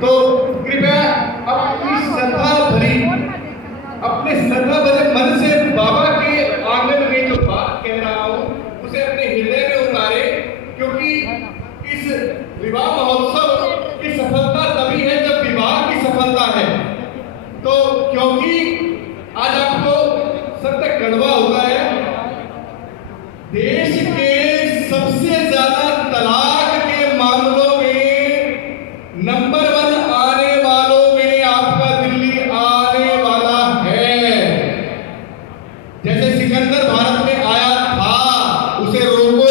तो कृपया अपनी श्रद्धा भरी, अपने श्रद्धा भरे मन से बाबा के आंगन में जो बात कह रहा हूं उसे अपने हृदय में उतारे, क्योंकि इस विवाह महोत्सव की सफलता तभी है जब विवाह की सफलता है। तो क्योंकि आज आपको सत्य कड़वा होता है, देश के सबसे ज्यादा तलाक के मामलों में नंबर 1 आने वालों में आपका दिल्ली आने वाला है। जैसे सिकंदर भारत में आया था, उसे रोको,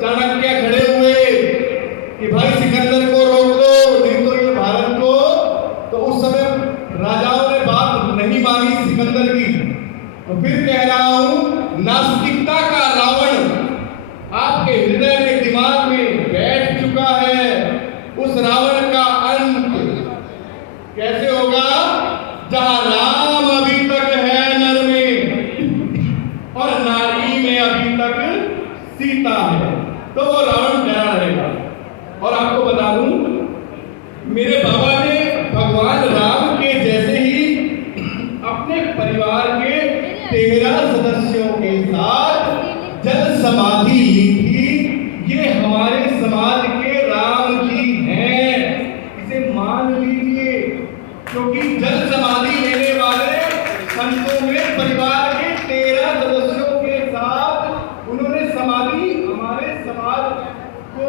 चाणक्य खड़े हुए कि भाई सिकंदर को रोक दो, नहीं तो ये भारत को। तो उस समय राजाओं ने बात नहीं मानी सिकंदर की। तो फिर कह रहा हूं, नास्तिकता का रावण आपके हृदय में, दिमाग में बैठ चुका है। उस रावण का अंत कैसे होगा? जहां राम अभी तक है नर में और नारी में अभी तक सीता है, तो वो रावण डरा रहेगा। और आपको बता दूं, मेरे बाबा ने भगवान राम के जैसे ही अपने परिवार के 13 सदस्यों के साथ जल समाधि ली थी। ये हमारे समाज के राम जी हैं, इसे मान लीजिए। क्योंकि जल समाधि लेने वाले संतों में परिवार के 13 सदस्यों के साथ उन्होंने समाधि हमारे समाज को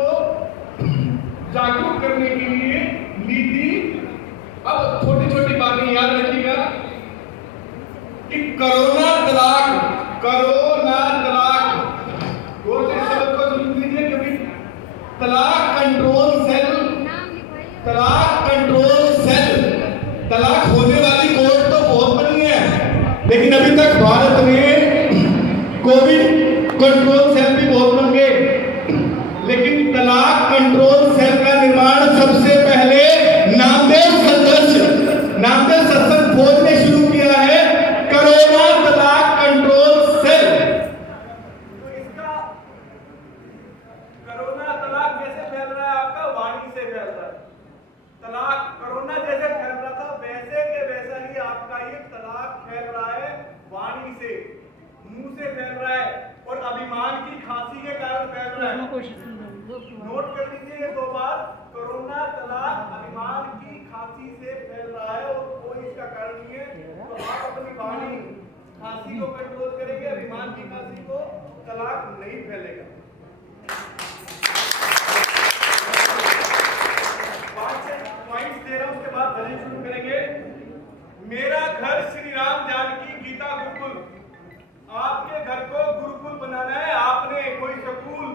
जागरूक करने के लिए ली थी। अब छोटी छोटी बातें याद रखिएगा कि कोरोना तलाक, कोरोना तलाक, गौर से शब्द को सुन लीजिए, क्योंकि तलाक कंट्रोल सेल, तलाक कंट्रोल सेल, तलाक होने वाली कोर्ट तो बहुत बनी है, लेकिन अभी तक भारत में कोविड कंट्रोल सेल भी बहुत बन गए। लेकिन तलाक कंट्रोल सेल का निर्माण सबसे पहले नामदेव सत्संग फौज ने शुरू किया है, कोरोना तलाक कंट्रोल सेल। तो इसका कोरोना तलाक कैसे फैल रहा है? आपका वाणी से फैल रहा है। तलाक कोरोना जैसे फैल रहा था, वैसे के वैसा ही आपका ये तलाक फैल रहा है, वाणी से, मुंह से फैल रहा है और अभिमान की खांसी के कारण फैल रहा है। नोट कर लीजिए ये 2 बात, कोरोना तलाक अभिमान की खांसी से फैल रहा है और कोई इसका कारण नहीं है। तो आप अपनी वाणी, खांसी को कंट्रोल करेंगे, अभिमान की खांसी को, तलाक नहीं फैलेगा। 5 पॉइंट्स दे रहा हूं, उसके बाद भजन शुरू करेंगे। मेरा घर श्री राम जानकी गीता गुरुकुल। आपके घर को गुरुकुल बनाना है आपने, कोई स्कूल,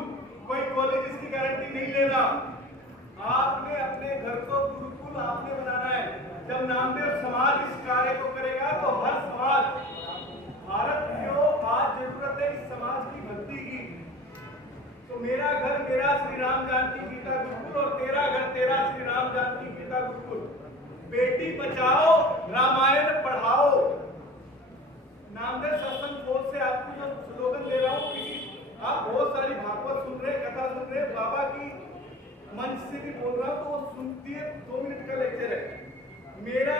कोई कॉलेज इसकी गारंटी नहीं ले रहा। आपने अपने घर को गुरुकुल आपने बनाना है। जब नामदेव समाज इस कार्य को करेगा तो हर समाज, भारत को आज जरूरत है इस समाज की भक्ति की। तो मेरा घर मेरा श्री राम जानकी गीता गुरुकुल और तेरा घर तेरा श्री राम जानकी गीता गुरुकुल। बेटी बचाओ, रामायण पढ़ाओ। नामदेव सत्संग फौज से आपको जो स्लोगन दे रहा हूं, आप बहुत सारी भागवत सुन रहे, कथा सुन रहे, बाबा की मंच से भी बोल रहा हूं, तो वो सुनती है। 2 मिनट का लेक्चर है मेरा।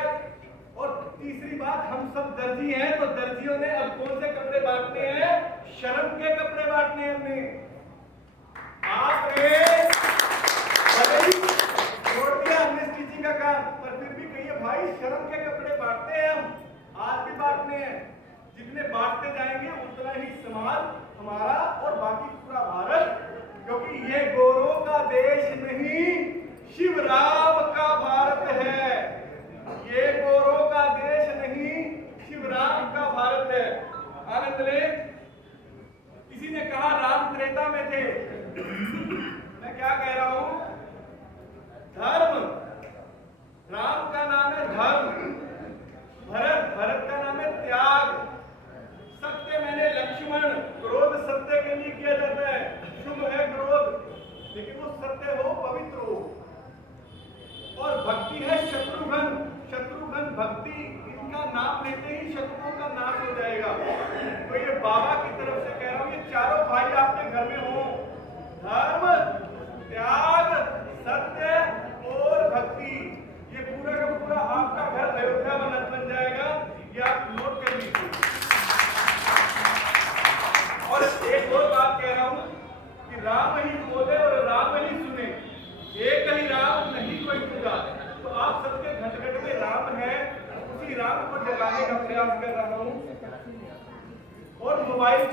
और तीसरी बात, हम सब दर्जी हैं, तो दर्जियों ने अब कौन से कपड़े बांटने हैं? शर्म के कपड़े बांटने हैं हमने। आपने भले ही छोड़ दिया हमने स्टिचिंग का काम, पर फिर भी कहिए भाई शर्म के कपड़े बांटते हैं हम, आज भी बांटने हैं। जितने बांटते जाएंगे उतना ही समाज हमारा और बाकी पूरा भारत, क्योंकि ये गोरों का देश नहीं, शिव राम का भारत है। ये गोरों का देश नहीं, शिव राम का भारत है। आनंद ले। किसी ने कहा राम त्रेता में थे, मैं क्या कह रहा हूं? धर्म, राम का नाम है धर्म, भरत का नाम है त्याग, सत्य मैंने लक्ष्मण, क्रोध सत्य के लिए किया जाता है, शुभ है क्रोध, लेकिन वो सत्य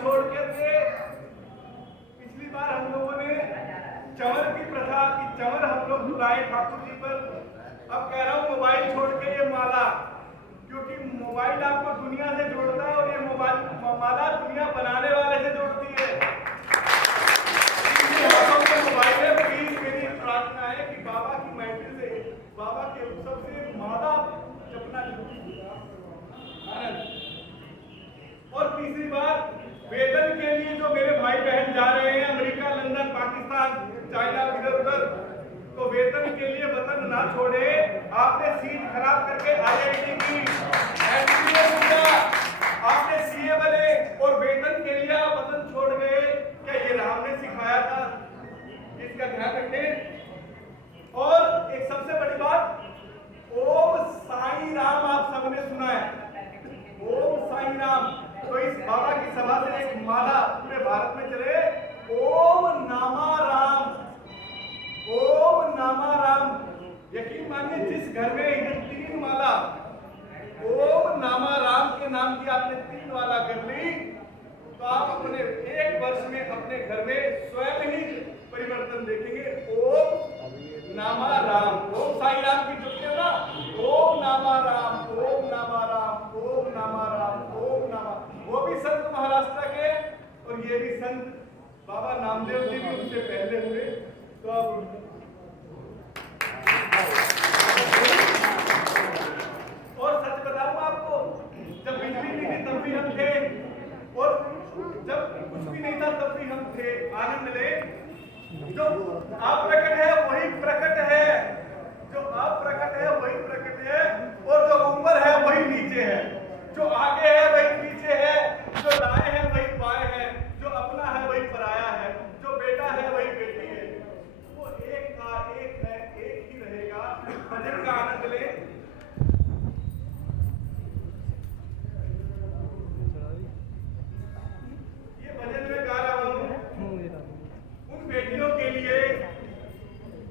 छोड़ के थे। पिछली बार हम लोगों ने चंवर की प्रथा की चंवर हम लोग बुलाए ठाकुर जी पर। अब कह रहा हूं मोबाइल छोड़ के ये माला, क्योंकि मोबाइल आपको दुनिया से जोड़ता है और ये मोबाइल माला दुनिया बनाने वाले से जोड़ती है। मोबाइल है, प्लीज मेरी प्रार्थना है कि बाबा की महफिल से, बाबा के उत्सव से माला जपना जरूरी होगा। और तीसरी बात, वेतन के लिए जो मेरे भाई बहन जा रहे हैं अमेरिका, लंदन, पाकिस्तान, चाइना, इधर उधर, तो वेतन के लिए वतन ना छोड़े। आपने सीट खराब करके IIT की MBA किया, आपने CA बने और वेतन के लिए आप वतन छोड़ गए। क्या ये राम ने सिखाया था? इसका ध्यान रखें। और एक सबसे बड़ी बात, ओम साईं राम आप सबने सुना है, ओम साईं राम। तो इस बाबा की सभा से एक माला पूरे भारत में चले, ओम नामा राम, ओम नामा राम। यकीन मानिए जिस घर में ये 3 माला ओम नामा राम के नाम की आपने 3 माला कर ली, तो आप अपने 1 वर्ष में अपने घर में स्वयं ही परिवर्तन देखेंगे। ओम नामा राम, ओम साईं राम की जुटते हो ना, ओम नामा राम, ओम नामा राम, ओम नामा राम, ओम नामा। वो भी संत महाराष्ट्र के और ये भी संत बाबा नामदेव जी भी उनसे पहले हुए। तो अब और सच बताऊं आपको, जब बिजली नहीं थी तब भी हम थे और जब कुछ भी नहीं था तब भी हम थे। आनंद ले, जो आप प्रकट है वही प्रकट है, जो आप प्रकट है वही प्रकट है, और जो ऊपर है वही नीचे है, जो आगे है वही पीछे है, जो दाएं है वही बाएं है, जो अपना है वही पराया है, जो बेटा है वही बेटी है। वो एक था, एक है, एक ही रहेगा। भजन का आनंद ले। ये भजन में गा रहा हूं उन बेटियों के लिए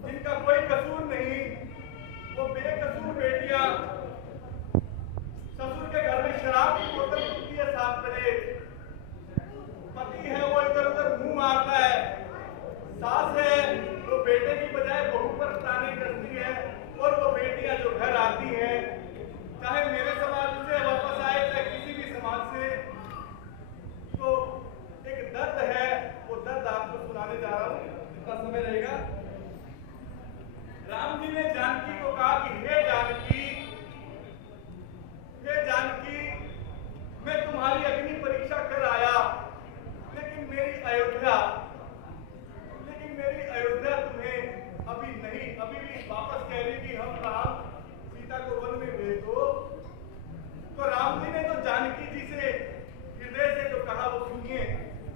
जिनका कोई कसूर नहीं, वो बेकसूर बेटियां, ससुर के घर में शराब की बोतल खुलती है 7 बजे, पति है वो इधर उधर मुंह मारता है, सास है वो बेटे की बजाय बहू पर ताने करती है, और वो बेटियां जो घर आती हैं, चाहे मेरे समाज से वापस आए चाहे किसी भी समाज से, तो एक दर्द है, वो दर्द आपको सुनाने जा रहा हूं जितना समय रहेगा। राम जी ने जानकी को कहा कि हे जानकी, हे जानकी, मैं तुम्हारी अग्नि परीक्षा कर आया, लेकिन मेरी अयोध्या तुम्हें अभी नहीं, अभी भी वापस कह रही कि हम राम सीता को वन में भेज दो। तो राम जी ने तो जानकी जी से हृदय से जो कहा वो सुनिए,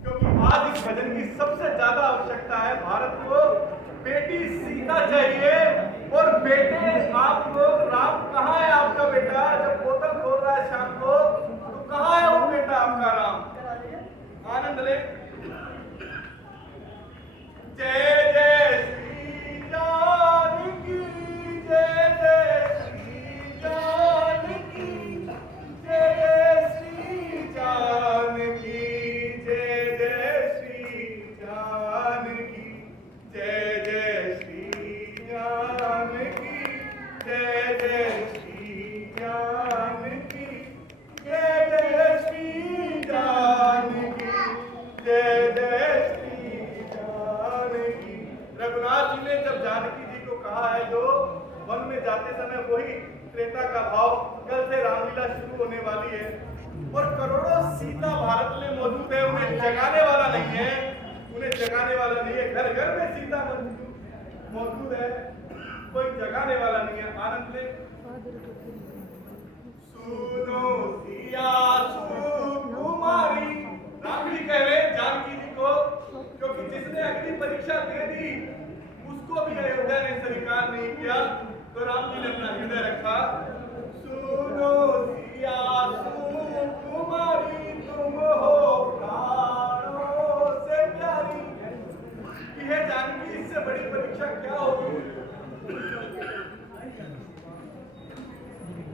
क्योंकि आज इस भजन की सबसे ज्यादा आवश्यकता है। भारत को बेटी सीता चाहिए और बेटे आप लोग। राम कहाँ है आपका बेटा? जब बोतल खोल रहा है शाम को, तो कहाँ है वो बेटा आपका राम? आनंद ले। जय जय श्री जानकी, जय जय श्री जानकी, जय जय श्री जानकी, जय जय श्री जानकी, जय जय श्री जानकी, जय जय श्री जानकी, जय जय श्री जानकी, जय जय श्री जानकी। रघुनाथ जी ने जब जानकी जी को कहा है, जो वन में जाते समय वही त्रेता का भाव, कल से रामलीला शुरू होने वाली है और करोड़ों सीता भारत में मौजूद है, उन्हें जगाने वाला नहीं है, उन्हें जगाने वाला नहीं है। घर घर में सीता मौजूद है, कोई जगाने वाला नहीं है। आनंद ले। सुनो सिया सुकुमारी, राम जी कह रहे जानकी जी को, क्योंकि जिसने अग्नि परीक्षा दे दी उसको भी अयोध्या ने स्वीकार नहीं किया, तो राम जी ने अपना हृदय रखा। सुनो सिया सुकुमारी, तुम हो प्राणों से प्यारी। यह जानकी, इससे बड़ी परीक्षा क्या होगी?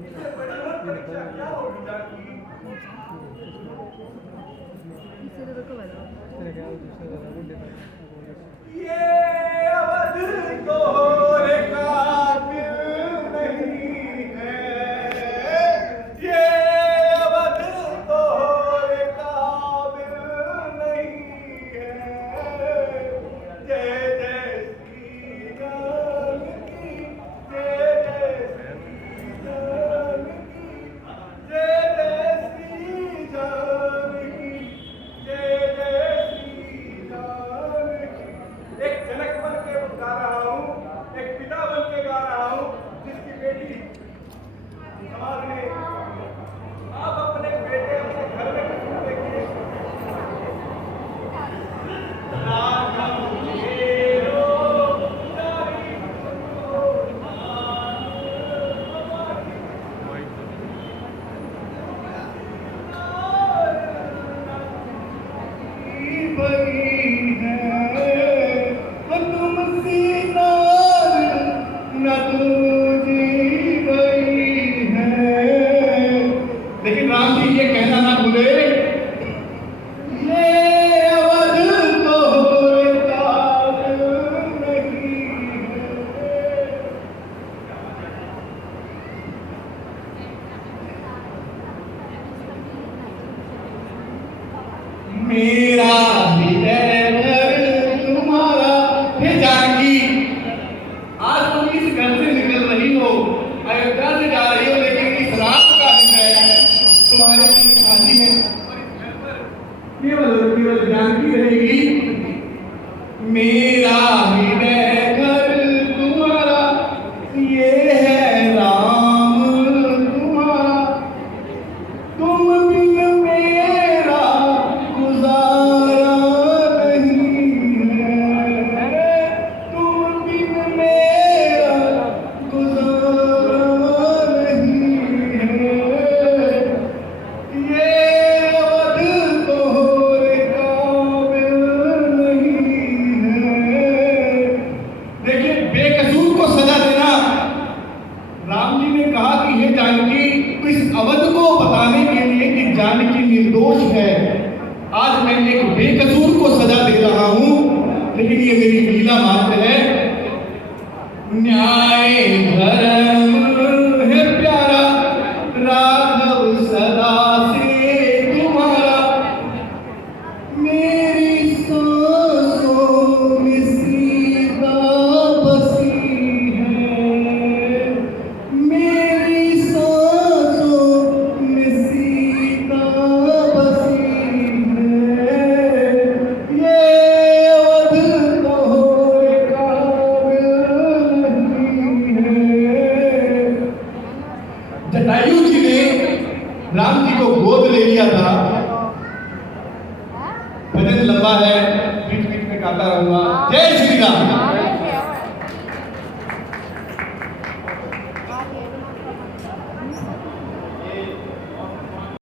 इससे बड़ी परीक्षा क्या होगी जानकी? ये अवध तोरे काबिल नहीं है, ये अवध तोरे काबिल नहीं है। जय जय श्री राम की, जय जय श्री राम की, जय जय श्री राम की, जय जय श्री राम की। एक जनक बन के गा रहा हूँ, एक पिता बन के गा रहा हूँ, जिसकी बेटी समाज में, आप अपने बेटे अपने घर में किसी देखिए, राघव मेरो जारी को मान हमारी। बड़ी है वो तुमसे नार न तुझी बड़ी है। लेकिन राम जी ये कहना ना भूले, ये अवध तोरे काबिल नहीं है। मेरा हृदय घर तुम्हारा। हे जानकी, आज तुम इस घर से निकल रही हो, अयोध्या से जा रही हो, लेकिन इस रात का हृदय तुम्हारे काशी में केवल जानकी रहेगी। मेरा हृदय घर तुम्हारा, ये है राम तुम्हारा। तुम बिन मेरा गुजारा नहीं है, तुम बिन मेरा गुजारा नहीं है। ये अवध तोरे काबिल नहीं है। देखिए, बेकसूर को सजा देना, राम जी ने कहा कि हे जानकी, तो इस अवध को बताने के लिए कि जानकी निर्दोष है, आज मैं एक बेकसूर को सजा दे रहा हूं, लेकिन ये मेरी लीला मात्र है। न्याय धर्म है प्यारा, राघव सदा से तुम्हारा। मेरी सांसों में सीता बसी है, मेरी सांसों में सीता बसी है। ये अवध तोरे काबिल नहीं है। जटायु जी ने राम जी को गोद ले लिया था। भजन लंबा है, बीच बीच में गाता रहूंगा। जय श्री राम।